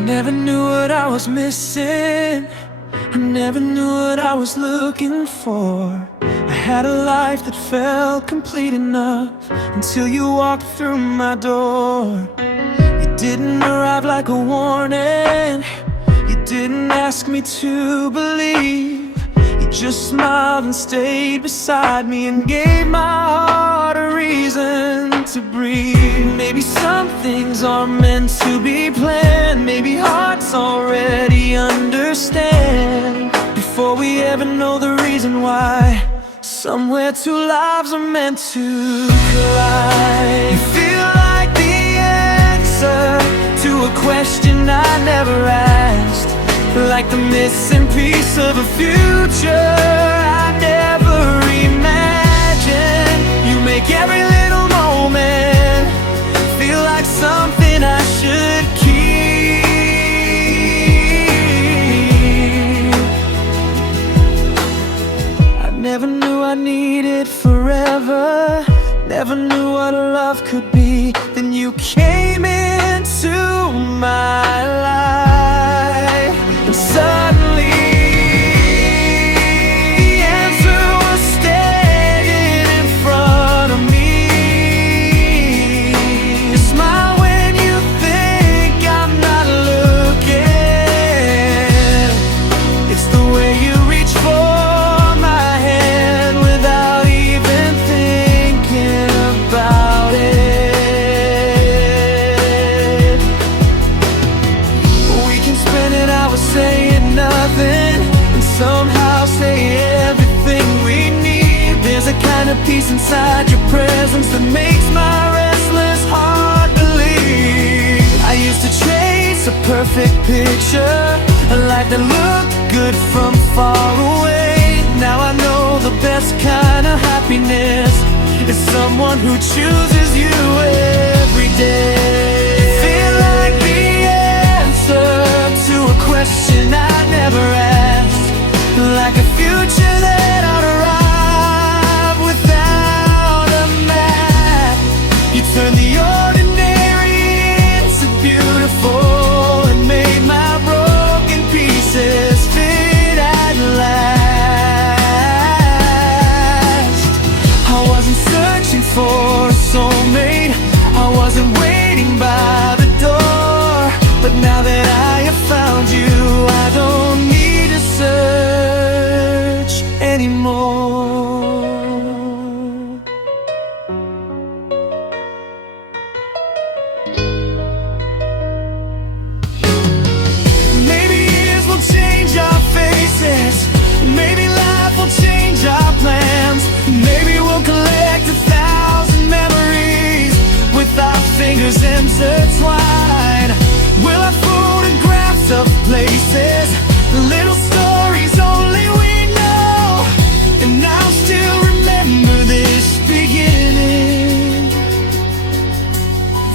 never knew what I was missing. I never knew what I was looking for. I had a life that felt complete enough until you walked through my door. You didn't arrive like a warning. You didn't ask me to believe. You just smiled and stayed beside me and gave my heart a reason to breathe. Maybe some things are meant to be planned. Maybe hearts already understand before we ever know the reason why. Somewhere two lives are meant to collide. You feel like the answer to a question I never asked, like the missing piece of a future I never imagined. You make every little moment feel like something I should keep. I never knew I needed forever, never knew what love could be. Then you came into my life, and suddenly the answer was standing in front of me. You smile when you think I'm not looking. It's the way you reach for my hand without even thinking about it. We can spend an hour saying nothing and somehow say everything we need. There's a kind of peace inside your presence that makes my restless heart believe. I used to chase a perfect picture, a life that looked good from far away. Now I know the best kind of happiness is someone who chooses you every day. Feel like the answer to a question I never asked, like a future that I'd arrive without a map. You turned the ordinary into beautiful and made my broken pieces fit at last. I wasn't searching for a soulmate, I wasn't waiting by the door, but now that I have found you, I don't need to search anymore. Maybe years will change our faces, maybe life will change our plans. Maybe we'll collect 1,000 memories with our fingers intertwined. We'll have photographs of places, little stories only we know, and I'll still remember this beginning.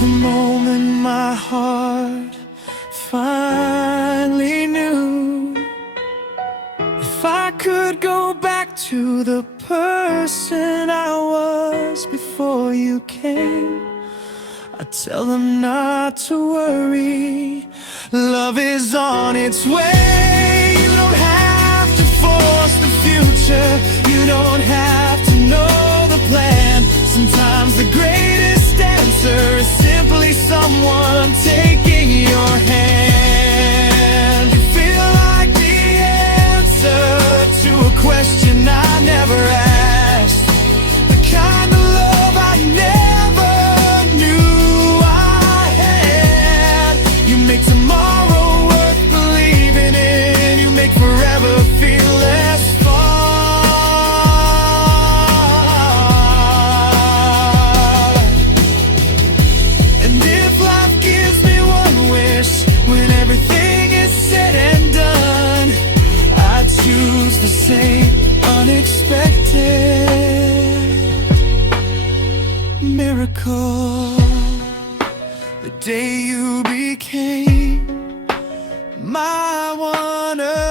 The moment my heart finally knew. If I could go back to the person I was before you came, I'd tell them not to worry, love is on its way. You don't have to force the future, you don't have to know the plan. Sometimes the greatest answer is simply someone taking your hand. You feel like the answer to a question I never asked, the kind of love I never knew I had. You make tomorrow worth believing in, you make forever feel less far. And if life gives me one wish, when everything is said and done, I'd choose the same unexpected miracle. The day you became my one earth.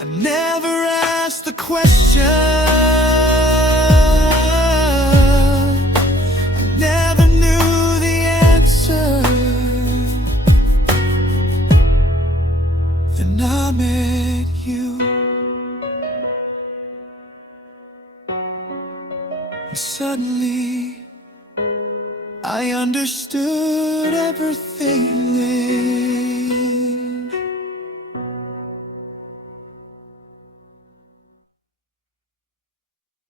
I never asked the question, I never knew Suddenly I understood everything